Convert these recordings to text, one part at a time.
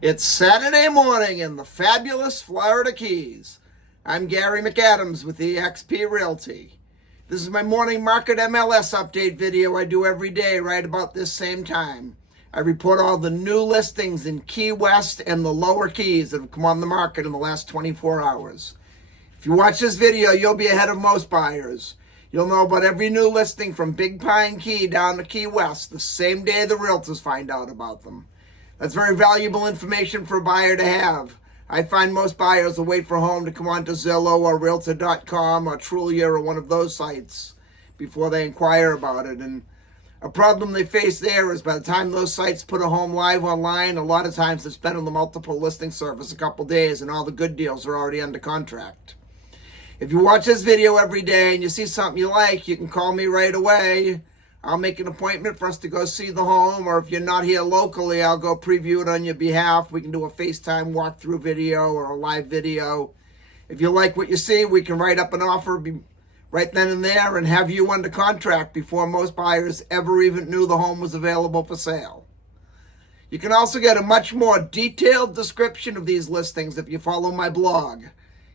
It's Saturday morning in the fabulous Florida Keys. I'm Gary McAdams with eXp Realty. This is my morning market MLS update video I do every day right about this same time. I report all the new listings in Key West and the lower Keys that have come on the market in the last 24 hours. If you watch this video, you'll be ahead of most buyers. You'll know about every new listing from Big Pine Key down to Key West the same day the realtors find out about them. That's very valuable information for a buyer to have. I find most buyers will wait for a home to come onto Zillow or Realtor.com or Trulia or one of those sites before they inquire about it. And a problem they face there is by the time those sites put a home live online, a lot of times it's been on the multiple listing service a couple days and all the good deals are already under contract. If you watch this video every day and you see something you like, you can call me right away. I'll make an appointment for us to go see the home, or if you're not here locally, I'll go preview it on your behalf. We can do a FaceTime walkthrough video or a live video. If you like what you see, we can write up an offer right then and there and have you under contract before most buyers ever even knew the home was available for sale. You can also get a much more detailed description of these listings if you follow my blog,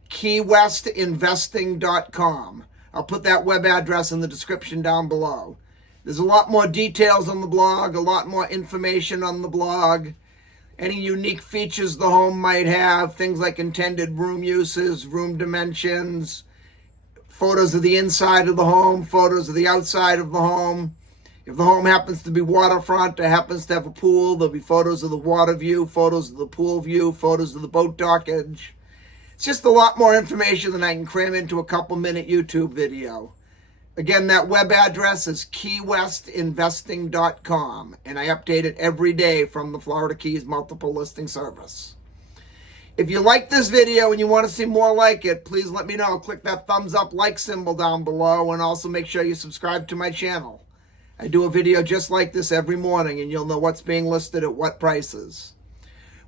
keywestinvesting.com. I'll put that web address in the description down below. There's a lot more details on the blog, a lot more information on the blog, any unique features the home might have, things like intended room uses, room dimensions, photos of the inside of the home, photos of the outside of the home. If the home happens to be waterfront or happens to have a pool, there'll be photos of the water view, photos of the pool view, photos of the boat dockage. It's just a lot more information than I can cram into a couple-minute YouTube video. Again, that web address is keywestinvesting.com, and I update it every day from the Florida Keys multiple listing service. If you like this video and you want to see more like it, please let me know. Click that thumbs up like symbol down below, and also make sure you subscribe to my channel. I do a video just like this every morning, and you'll know what's being listed at what prices.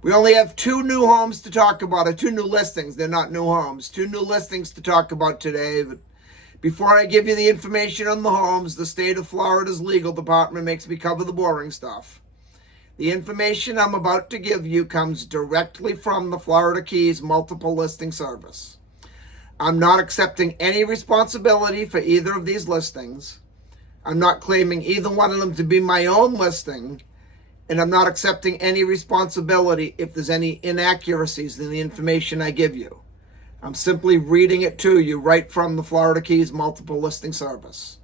We only have two new homes to talk about, or two new listings. They're not new homes. Two new listings to talk about today, but before I give you the information on the homes, the state of Florida's legal department makes me cover the boring stuff. The information I'm about to give you comes directly from the Florida Keys multiple listing service. I'm not accepting any responsibility for either of these listings. I'm not claiming either one of them to be my own listing, and I'm not accepting any responsibility if there's any inaccuracies in the information I give you. I'm simply reading it to you right from the Florida Keys multiple listing service.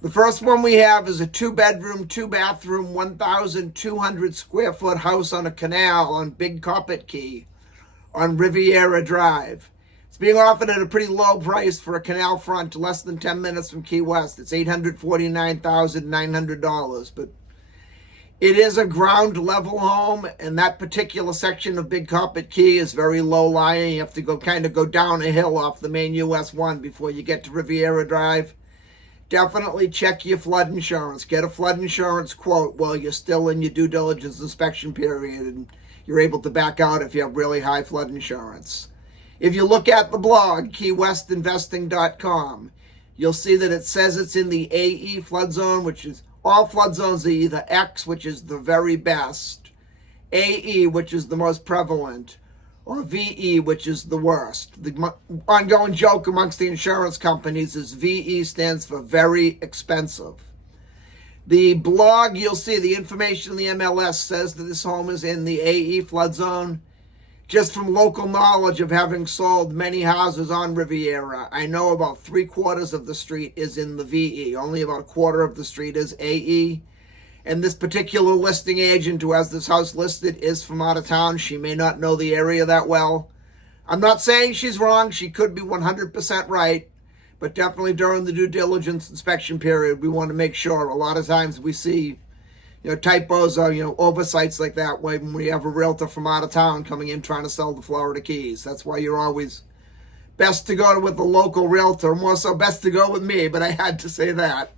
The first one we have is a 2-bedroom, 2-bathroom, 1,200 square foot house on a canal on Big Coppet Key on Riviera Drive. It's being offered at a pretty low price for a canal front, less than 10 minutes from Key West. It's $849,900, but it is a ground level home, and that particular section of Big Coppet Key is very low lying. You have to go down a hill off the main US 1 before you get to Riviera Drive. Definitely check your flood insurance. Get a flood insurance quote while you're still in your due diligence inspection period, and you're able to back out if you have really high flood insurance. If you look at the blog, keywestinvesting.com, you'll see that it says it's in the AE flood zone, which is all flood zones are either X, which is the very best, AE, which is the most prevalent, or VE, which is the worst. The ongoing joke amongst the insurance companies is VE stands for very expensive. The blog, you'll see the information in the MLS says that this home is in the AE flood zone. Just from local knowledge of having sold many houses on Riviera, I know about 3/4 of the street is in the VE. Only about 1/4 of the street is AE. And this particular listing agent who has this house listed is from out of town. She may not know the area that well. I'm not saying she's wrong. She could be 100% right. But definitely during the due diligence inspection period, we want to make sure. A lot of times we see typos or, oversights like that when we have a realtor from out of town coming in trying to sell the Florida Keys. That's why you're always best to go with the local realtor, more so best to go with me, but I had to say that.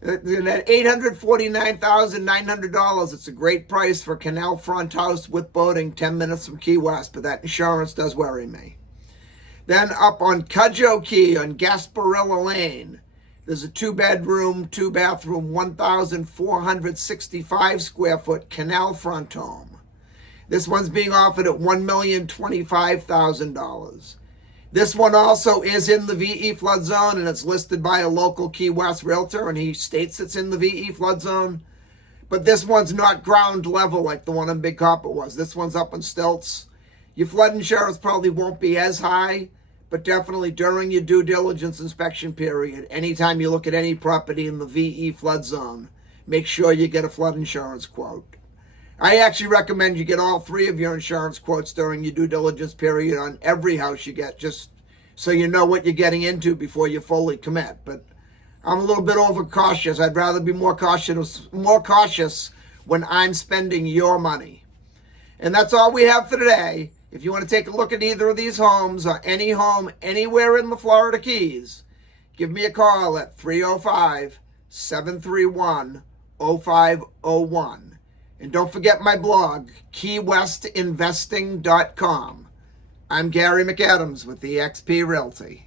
At $849,900, it's a great price for a canal front house with boating 10 minutes from Key West, but that insurance does worry me. Then up on Cudjoe Key on Gasparilla Lane, there's a 2-bedroom, 2-bathroom, 1,465 square foot canal front home. This one's being offered at $1,025,000. This one also is in the VE flood zone, and it's listed by a local Key West realtor, and he states it's in the VE flood zone. But this one's not ground level like the one in Big Copper was. This one's up on stilts. Your flood insurance probably won't be as high, but definitely during your due diligence inspection period, anytime you look at any property in the VE flood zone, make sure you get a flood insurance quote. I actually recommend you get all three of your insurance quotes during your due diligence period on every house you get, just so you know what you're getting into before you fully commit. But I'm a little bit overcautious. I'd rather be more cautious when I'm spending your money. And that's all we have for today. If you want to take a look at either of these homes or any home anywhere in the Florida Keys, give me a call at 305-731-0501. And don't forget my blog, keywestinvesting.com. I'm Gary McAdams with eXp Realty.